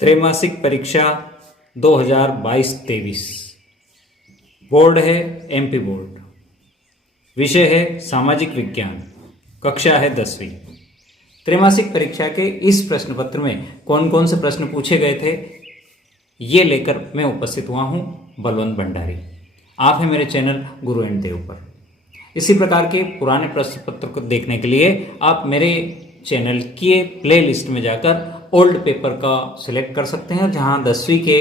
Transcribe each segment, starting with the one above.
त्रैमासिक परीक्षा 2022-23 बोर्ड है एमपी बोर्ड। विषय है सामाजिक विज्ञान, कक्षा है 10वीं। त्रैमासिक परीक्षा के इस प्रश्न पत्र में कौन कौन से प्रश्न पूछे गए थे ये लेकर मैं उपस्थित हुआ हूँ बलवंत भंडारी। आप हैं मेरे चैनल गुरु एंड देव पर। इसी प्रकार के पुराने प्रश्न पत्र को देखने के लिए आप मेरे चैनल की प्ले लिस्ट में जाकर ओल्ड पेपर का सिलेक्ट कर सकते हैं, जहां 10वीं के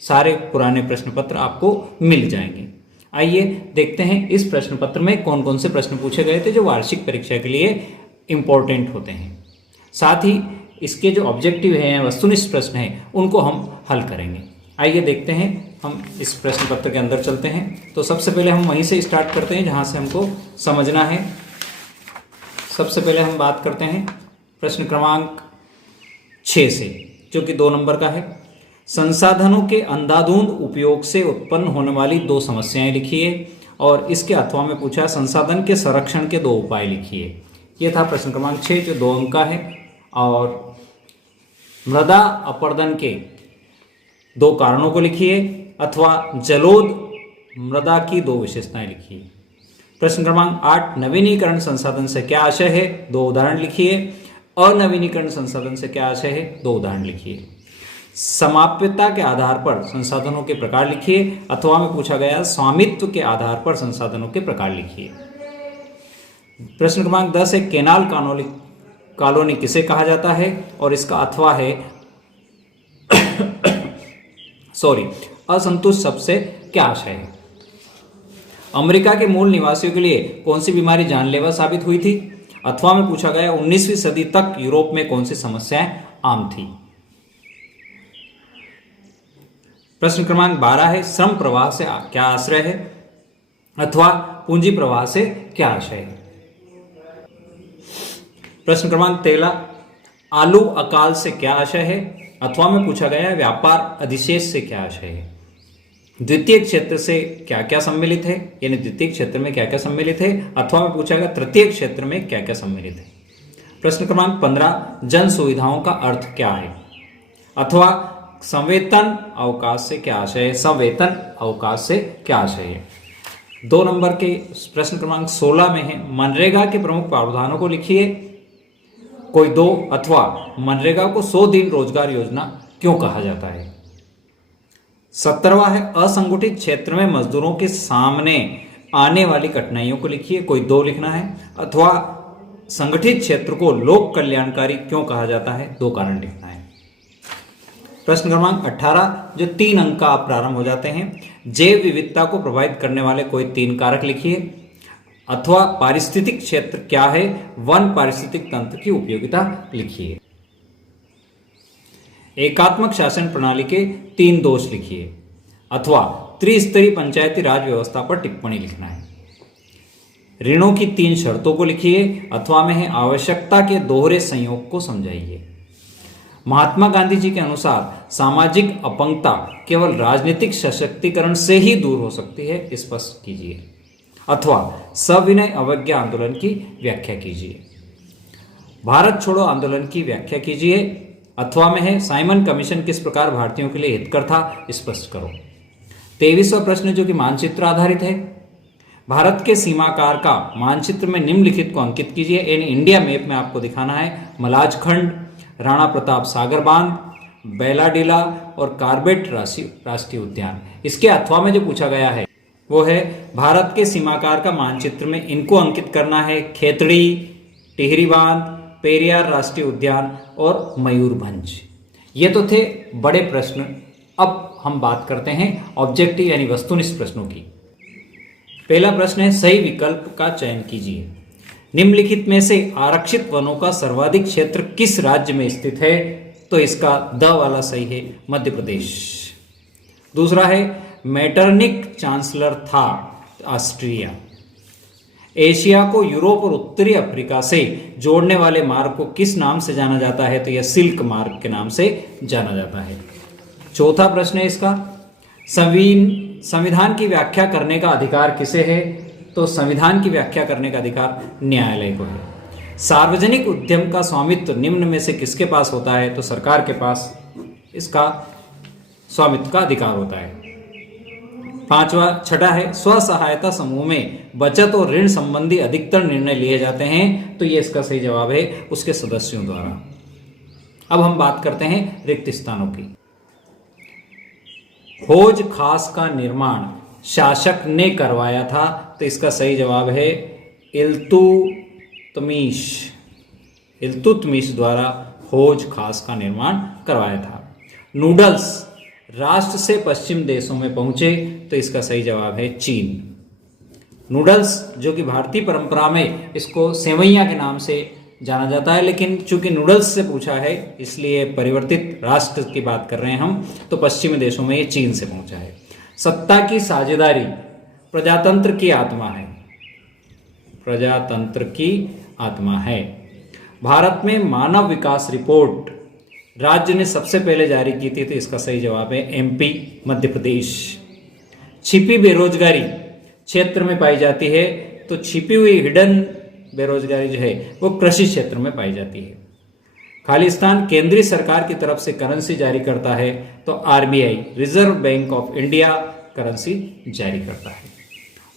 सारे पुराने प्रश्न पत्र आपको मिल जाएंगे। आइए देखते हैं इस प्रश्न पत्र में कौन कौन से प्रश्न पूछे गए थे जो वार्षिक परीक्षा के लिए इम्पोर्टेंट होते हैं। साथ ही इसके जो ऑब्जेक्टिव हैं, वस्तुनिष्ठ प्रश्न हैं, उनको हम हल करेंगे। आइए देखते हैं, हम इस प्रश्न पत्र के अंदर चलते हैं। तो सबसे पहले हम वहीं से स्टार्ट करते हैं जहां से हमको समझना है। सबसे पहले हम बात करते हैं प्रश्न क्रमांक 6 से, जो कि 2 नंबर का है। संसाधनों के अंधाधुंध उपयोग से उत्पन्न होने वाली 2 समस्याएं लिखिए, और इसके अथवा में पूछा संसाधन के संरक्षण के 2 उपाय लिखिए। यह था प्रश्न क्रमांक 6 जो 2 अंक का है। और मृदा अपरदन के 2 कारणों को लिखिए, अथवा जलोद मृदा की 2 विशेषताएं लिखिए। प्रश्न क्रमांक 8 नवीनीकरण संसाधन से क्या आशय है, 2 उदाहरण लिखिए। अनवीनीकरण संसाधन से क्या आशय है, 2 उदाहरण लिखिए। समाप्यता के आधार पर संसाधनों के प्रकार लिखिए, अथवा में पूछा गया स्वामित्व के आधार पर संसाधनों के प्रकार लिखिए। प्रश्न क्रमांक 10 है केनाल कॉलोनी किसे कहा जाता है, और इसका अथवा है असंतुष्ट शब्द से क्या आशय है। अमेरिका के मूल निवासियों के लिए कौन सी बीमारी जानलेवा साबित हुई थी, अथवा में पूछा गया 19वीं सदी तक यूरोप में कौन सी समस्याएं आम थी। प्रश्न क्रमांक 12 है श्रम प्रवाह से क्या आश्रय है, अथवा पूंजी प्रवाह से क्या आशय है। प्रश्न क्रमांक 13 आलू अकाल से क्या आशय है, अथवा में पूछा गया व्यापार अधिशेष से क्या आशय है। द्वितीय क्षेत्र से क्या क्या सम्मिलित है, यानी द्वितीय क्षेत्र में क्या क्या सम्मिलित है, अथवा में पूछा गया तृतीय क्षेत्र में क्या क्या सम्मिलित है। प्रश्न क्रमांक 15 जन सुविधाओं का अर्थ क्या है, अथवा संवेतन अवकाश से क्या आशय है। संवेतन अवकाश से क्या आशय है। 2 नंबर के प्रश्न क्रमांक 16 में है मनरेगा के प्रमुख प्रावधानों को लिखिए, कोई 2, अथवा मनरेगा को 100 दिन रोजगार योजना क्यों कहा जाता है। 17वां है असंगठित क्षेत्र में मजदूरों के सामने आने वाली कठिनाइयों को लिखिए, कोई 2 लिखना है। अथवा संगठित क्षेत्र को लोक कल्याणकारी क्यों कहा जाता है, 2 कारण लिखना है। प्रश्न क्रमांक 18 जो 3 अंक का प्रारंभ हो जाते हैं जैव विविधता को प्रभावित करने वाले कोई 3 कारक लिखिए, अथवा पारिस्थितिक क्षेत्र क्या है, वन पारिस्थितिक तंत्र की उपयोगिता लिखिए। एकात्मक शासन प्रणाली के 3 दोष लिखिए, अथवा त्रिस्तरीय पंचायती राज व्यवस्था पर टिप्पणी लिखना है। ऋणों की 3 शर्तों को लिखिए, अथवा में है आवश्यकता के दोहरे संयोग को समझाइए। महात्मा गांधी जी के अनुसार सामाजिक अपंगता केवल राजनीतिक सशक्तिकरण से ही दूर हो सकती है, स्पष्ट कीजिए। अथवा सविनय अवज्ञा आंदोलन की व्याख्या कीजिए। भारत छोड़ो आंदोलन की व्याख्या कीजिए। अथवा में है साइमन कमीशन किस प्रकार भारतीयों के लिए हितकर था, स्पष्ट करो। 23वां प्रश्न जो कि मानचित्र आधारित है, भारत के सीमाकार का मानचित्र में निम्नलिखित को अंकित कीजिए। यानी इंडिया मैप में आपको दिखाना है मलाज खंड, राणा प्रताप सागर बांध, बैलाडीला और कार्बेट राष्ट्रीय उद्यान। इसके अथवा में जो पूछा गया है वो है भारत के सीमाकार का मानचित्र में इनको अंकित करना है खेतड़ी, टिहरी बांध, पेरियार राष्ट्रीय उद्यान और मयूरभंज। ये तो थे बड़े प्रश्न। अब हम बात करते हैं ऑब्जेक्टिव यानी वस्तुनिष्ठ प्रश्नों की। पहला प्रश्न है सही विकल्प का चयन कीजिए। निम्नलिखित में से आरक्षित वनों का सर्वाधिक क्षेत्र किस राज्य में स्थित है, तो इसका द वाला सही है, मध्य प्रदेश। दूसरा है मेटरनिक चांसलर था ऑस्ट्रिया। एशिया को यूरोप और उत्तरी अफ्रीका से जोड़ने वाले मार्ग को किस नाम से जाना जाता है, तो यह सिल्क मार्ग के नाम से जाना जाता है। चौथा प्रश्न है इसका संविधान की व्याख्या करने का अधिकार किसे है, तो संविधान की व्याख्या करने का अधिकार न्यायालय को है। सार्वजनिक उद्यम का स्वामित्व निम्न में से किसके पास होता है, तो सरकार के पास इसका स्वामित्व का अधिकार होता है। छठा है स्व सहायता समूह में बचत और ऋण संबंधी अधिकतर निर्णय लिए जाते हैं, तो ये इसका सही जवाब है उसके सदस्यों द्वारा। अब हम बात करते हैं रिक्त स्थानों की। हौज खास का निर्माण शासक ने करवाया था, तो इसका सही जवाब है इल्तुतमिश द्वारा हौज खास का निर्माण करवाया था। नूडल्स राष्ट्र से पश्चिम देशों में पहुंचे, तो इसका सही जवाब है चीन। नूडल्स जो कि भारतीय परंपरा में इसको सेवैया के नाम से जाना जाता है, लेकिन चूंकि नूडल्स से पूछा है इसलिए परिवर्तित राष्ट्र की बात कर रहे हैं हम, तो पश्चिमी देशों में ये चीन से पहुंचा है। सत्ता की साझेदारी प्रजातंत्र की आत्मा है, प्रजातंत्र की आत्मा है। भारत में मानव विकास रिपोर्ट राज्य ने सबसे पहले जारी की थी, तो इसका सही जवाब है एमपी, मध्य प्रदेश। छिपी बेरोजगारी क्षेत्र में पाई जाती है, तो छिपी हुई हिडन बेरोजगारी जो है वो कृषि क्षेत्र में पाई जाती है। खालिस्तान केंद्रीय सरकार की तरफ से करेंसी जारी करता है, तो RBI, reserve bank of India currency जारी करता है।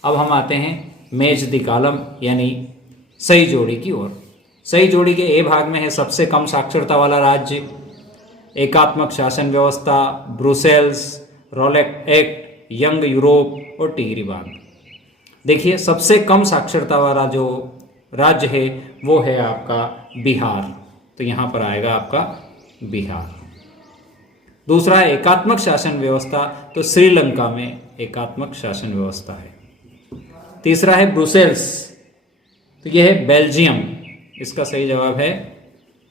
अब हम आते हैं मैच द कॉलम यानी सही जोड़ी की ओर। सही जोड़ी के ए भाग में है सबसे कम साक्षरता वाला राज्य, एकात्मक शासन व्यवस्था, Brussels, Rowlatt act, young Europe और टिहरी बांध। देखिए सबसे कम साक्षरता वाला जो राज्य है वो है आपका बिहार, तो यहां पर आएगा आपका बिहार। दूसरा है एकात्मक शासन व्यवस्था, तो श्रीलंका में एकात्मक शासन व्यवस्था है। तीसरा है ब्रुसेल्स, तो यह है बेल्जियम, इसका सही जवाब है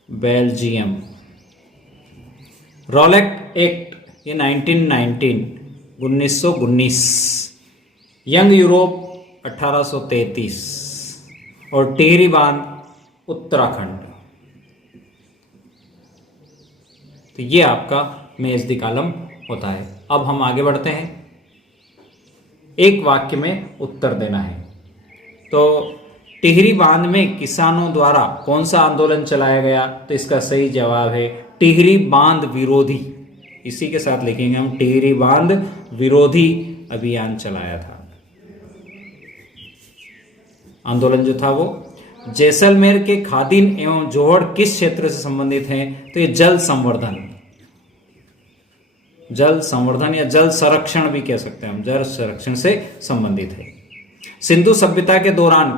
बेल्जियम। रॉलेट एक्ट ये 1919 यंग यूरोप 1833 और टिहरी बांध उत्तराखंड। तो ये आपका मैच द कॉलम होता है। अब हम आगे बढ़ते हैं, एक वाक्य में उत्तर देना है। तो टिहरी बांध में किसानों द्वारा कौन सा आंदोलन चलाया गया, तो इसका सही जवाब है टिहरी बांध विरोधी। इसी के साथ लिखेंगे हम, टिहरी बांध विरोधी अभियान चलाया था। आंदोलन जो था वो जैसलमेर के खादिन एवं जोहड़ किस क्षेत्र से संबंधित हैं, तो ये जल संवर्धन या जल संरक्षण भी कह सकते हैं हम, जल संरक्षण से संबंधित है। सिंधु सभ्यता के दौरान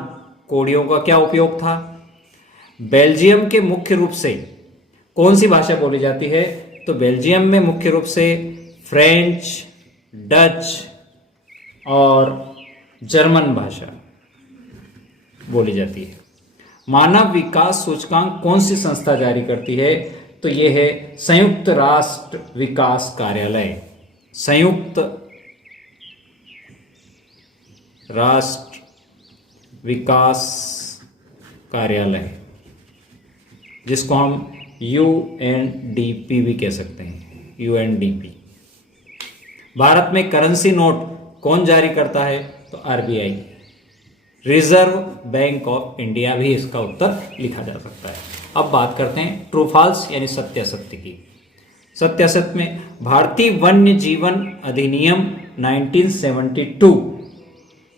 कोड़ियों का क्या उपयोग था? बेल्जियम के मुख्य रूप से कौन सी भाषा बोली जाती है, तो बेल्जियम में मुख्य रूप से फ्रेंच, डच और जर्मन भाषा बोली जाती है। मानव विकास सूचकांक कौन सी संस्था जारी करती है, तो यह है संयुक्त राष्ट्र विकास कार्यालय, संयुक्त राष्ट्र विकास कार्यालय, जिसको हम यूएनडीपी भी कह सकते हैं, यूएनडीपी। भारत में करेंसी नोट कौन जारी करता है, तो RBI, reserve bank of India भी इसका उत्तर लिखा जा सकता है। अब बात करते हैं ट्रू फॉल्स यानी सत्य असत्य की। सत्य असत्य में भारतीय वन्य जीवन अधिनियम 1972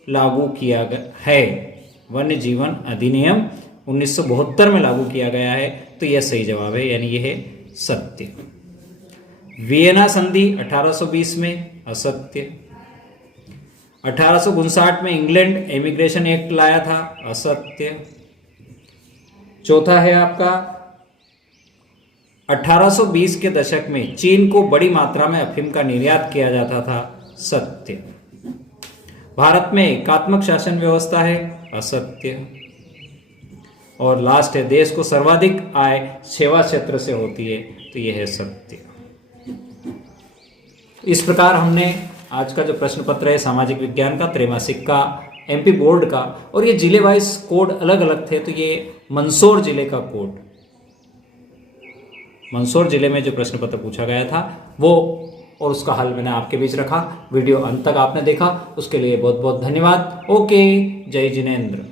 लागू किया गया है। वन्य जीवन अधिनियम 1972 में लागू किया गया है, तो यह सही जवाब है, यानी यह है सत्य। वियना संधि 1820 में असत्य। 1859 में इंग्लैंड इमिग्रेशन एक्ट लाया था, असत्य। चौथा है आपका 1820 के दशक में चीन को बड़ी मात्रा में अफीम का निर्यात किया जाता था, सत्य। भारत में एकात्मक शासन व्यवस्था है, असत्य। और लास्ट है देश को सर्वाधिक आय सेवा क्षेत्र से होती है, तो यह है सत्य। इस प्रकार हमने आज का जो प्रश्न पत्र है सामाजिक विज्ञान का, त्रैमासिक का, एमपी बोर्ड का, और ये जिले वाइज कोड अलग अलग थे, तो ये मंदसौर जिले का कोड, मंदसौर जिले में जो प्रश्न पत्र पूछा गया था वो और उसका हल मैंने आपके बीच रखा। वीडियो अंत तक आपने देखा उसके लिए बहुत बहुत धन्यवाद। ओके, जय जिनेंद्र।